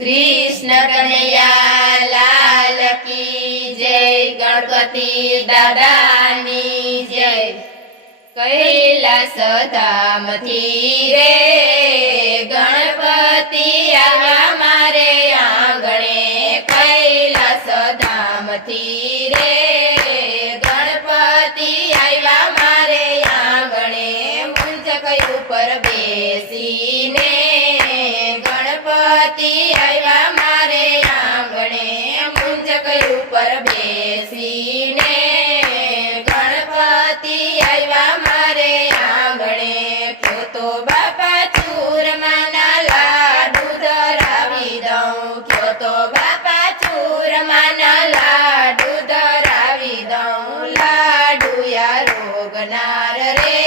कृष्ण कन्हैया लाल की जय। गणपति दादानी जय। कैलास धाम थी रे गणपति आवा मारे आंगणे। कैलास धाम थी रे गणपति आवा मारे आंगणे। मुंज कयु पर बेसीने गणपति आवा मारे आंगणे। मुंज कयु पर बेसीने गणपति आवा मारे आंगणे। क्यों तो बापा चूरमाना लाडू धरावी दऊं। क्यों तो बापा चूरमाना लाडू धरावी दऊं। लाडू या रोगनार रे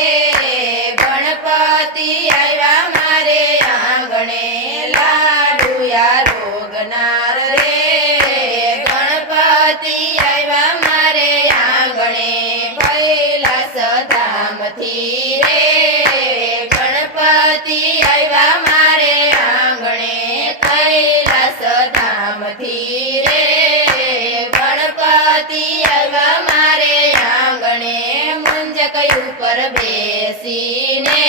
गणपति आवा मारे आंगणे। लाडू या रोगनार रे गणपति आवा मारे आंगणे। कैलास धाम थी रे गणपति आवा मारे आंगणे। कैलास धाम थी रे गणपति आवा मारे आंगणे। मुंज कयु पर बेसीने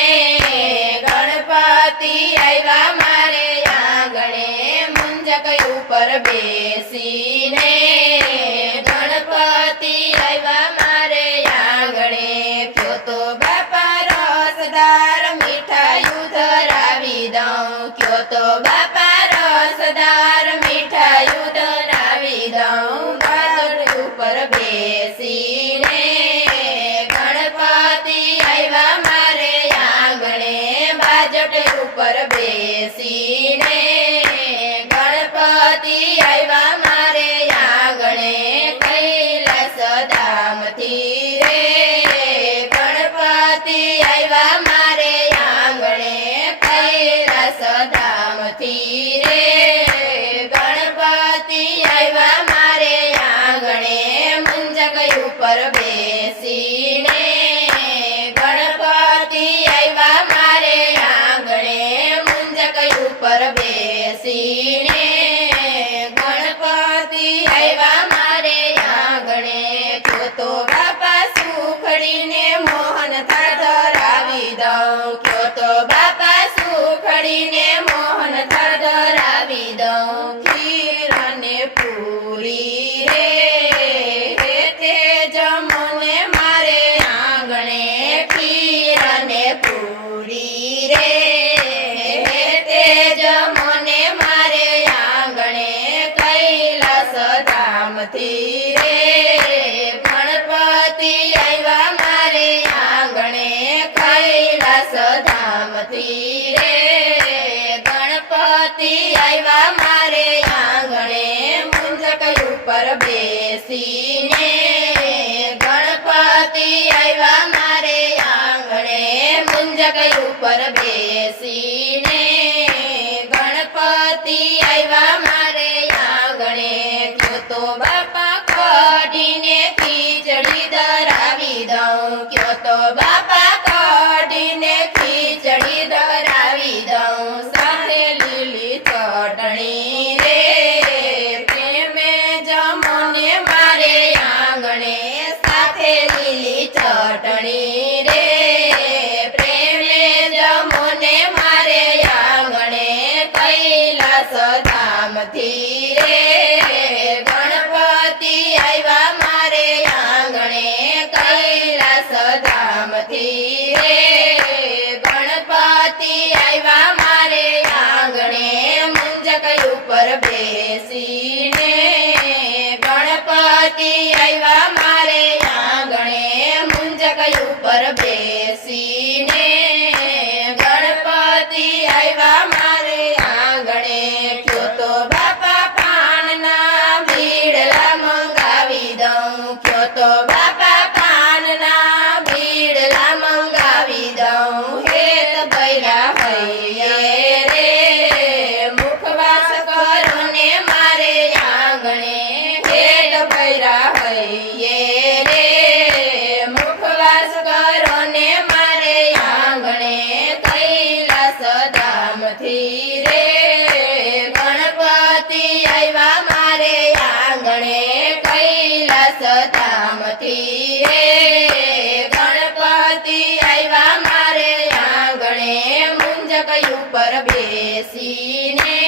गणपति आवा मारे आंगणे। मुंज कयु पर बेसीने गणपति आवा मारे आंगणे। क्यों तो बापा रसदार मीठायु धरावी दऊं। क्यों तो बापा रसदार मीठायु धरावी दऊं। बाजट ऊपर बेसीने गणपति आवा मारे आंगणे। बाजट ऊपर बेसीने गणपति आवा मारे आंगणे। कैलास धाम थी रे गणपति आवा मारे आंगणे। कैलास धाम थी रे गणपति आवा मारे आंगणे। मुंज कयु पर बेसीने गणपति आवा मारे आंगणे। मुंज कयु पर बेसीने गणपति आवा मारे आंगणे। क्यों तो बापा सुखડીને મોહન થાળ ધરાવી દઉં। ક્યો તો બાપા સુખડીને મોહન થાળ ધરાવી દઉં। ખીર અને પૂરી રે તે જમોને મારે આંગણે। ખીર અને પૂરી રે તે જમોને મારે આંગણે। कैलास धाम थी रे गणपति आवा मारे आंगणे। कैलास धाम थी रे गणपति आवा मारे आंगणे। मुंज कयु पर बेसीने गणपति आवा मारे आंगणे। मुंज कयु पर बेसीने गणपति आवा मारे आंगणे। क्यों तो बापा कढीने खीचड़ी धरावी दऊं। क्यों तो बापा कढीने खीचड़ी धरावी दऊं। साथे લીલી ચટણી રે પ્રેમે જમોને મારે આંગણે। સાથે લીલી ચટણી રે પ્રેમે જમોને મારે આંગણે। कैलास धाम थी રે ગણપતિ આવા મારે આંગણે। कैलास धाम थी રે ગણપતિ આવા મારે આંગણે। મુંજ કયુ પર બેસીને ગણપતિ આવા મારે આંગણે। મુંજ કયુ પર બેસીને ગણપતિ આવા મારે આંગણે। ક્યો તો બાપા પાનના બીડલા મંગાવી દઉં। ક્યો તો બાપા પાનના બીડલા મંગાવી દઉં। હેત બૈરા હૈયે રે મુખવાસ કરો ને મારે આંગણે। હેત બૈરા હૈયે રે મુખવાસ કરો ને મારે આંગણે। कैलास धाम थी रे બેસીને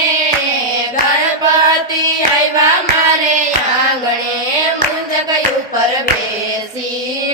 ગણપતિ આવ્યા મારે આંગણે મુંજક ઉપર બેસી